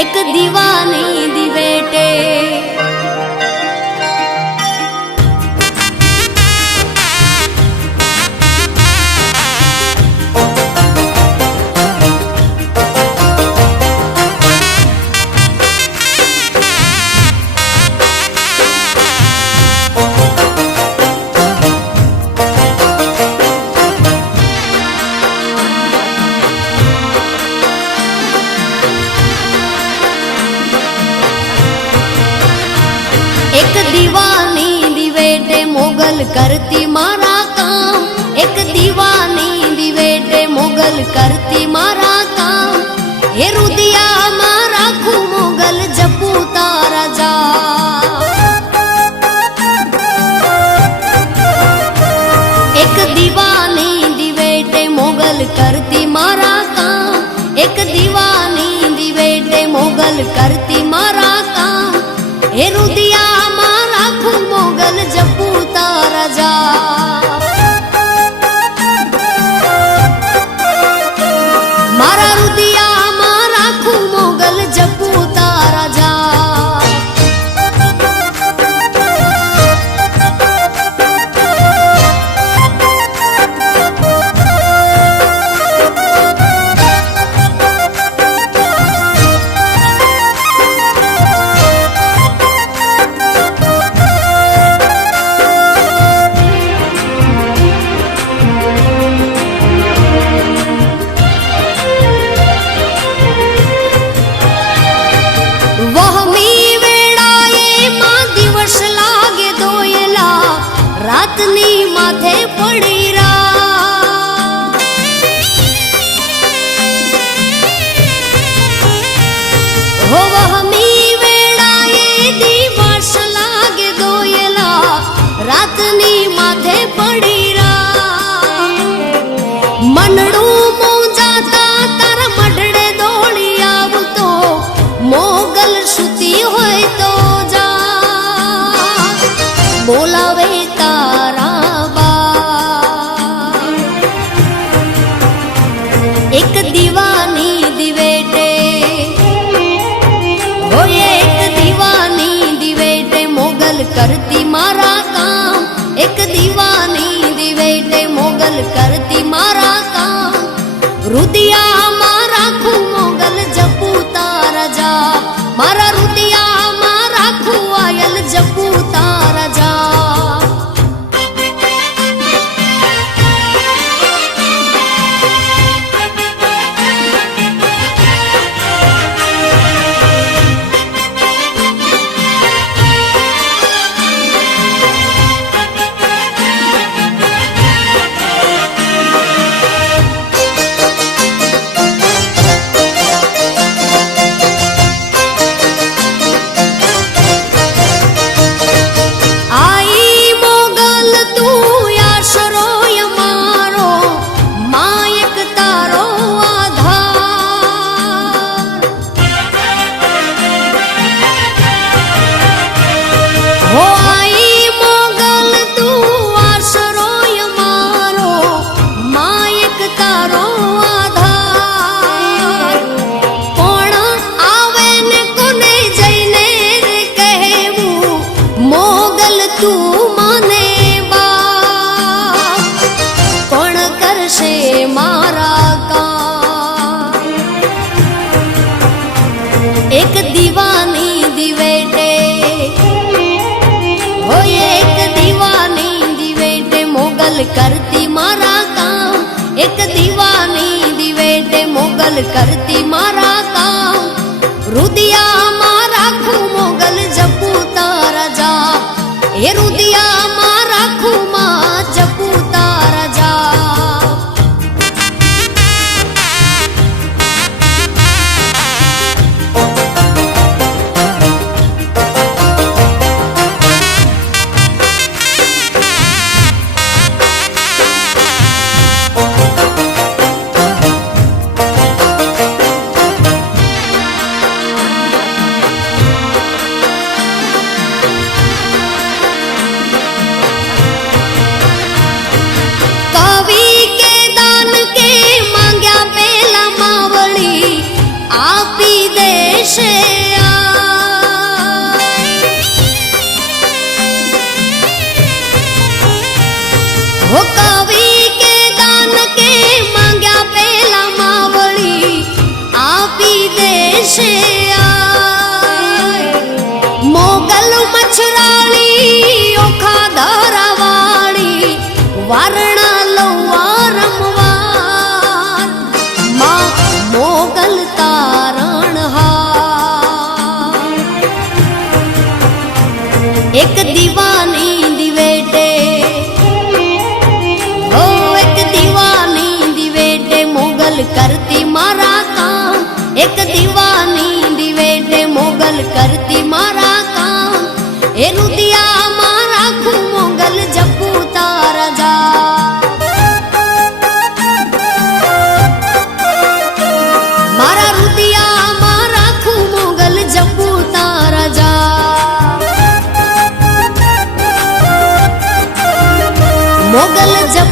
एक दीवानी दिवेटे एक दीवानी दिवेटे मोगल करती मारा काम, एक दीवानी दिवेटे मोगल करती मारा काम। हे रुदिया मारा खू मोगल जपू तारा जा, एक दीवानी दिवेटे मोगल करती मारा काम, एक दीवानी दिवेटे मोगल करती मारा काम। हे रुदिया मारा खू मोगल जपू तारा जा, मारा रुदिया मारा खू मोगल जपू तारा जा। रातनी माथे पड़ी रा, हो वहमी वेड़ाए दिवस लागे दोयला, रातनी माथे पड़ी रा। मनडू मोजाता तारा मडड़े दौड़ी आवतो, मोगल सुती होय तो जा बोलावे तारा बा। एक दीवानी दिवेटे हो, एक दीवानी दिवेटे मोगल करती मारा काम, एक दीवानी दिवेटे मोगल करती मारा काम। रुदिया मारा खू मोगल जपू तारा जा, मारा रुदिया मारा खू आयल जपू तारा जा। एक दीवानी दिवेटे हो, एक दीवानी दिवेटे मोगल करती मारा काम, एक दीवानी दिवेटे मोगल करती मारा काम। रुदिया मारा खू मोगल जपू तारा जा, हे रुदिया मारा खू मा जपू तारा जा। દેશે આય મોગલ મછરાળી ઓખા ધારાવાળી વારણા લવા રમવા માં મોગલ તારણ હાર એક દીવાની દિવેટે ઓ એક દીવાની દિવેટે મોગલ કરતી મારા કામ એક દીવાની દિવેટે મોગલ કરતી મારા કામ એ રુદિયામાં રાખું મોગલ જપુ તારા જા મારા રુદિયામાં રાખું મોગલ જપુ તારા જા મોગલ જપ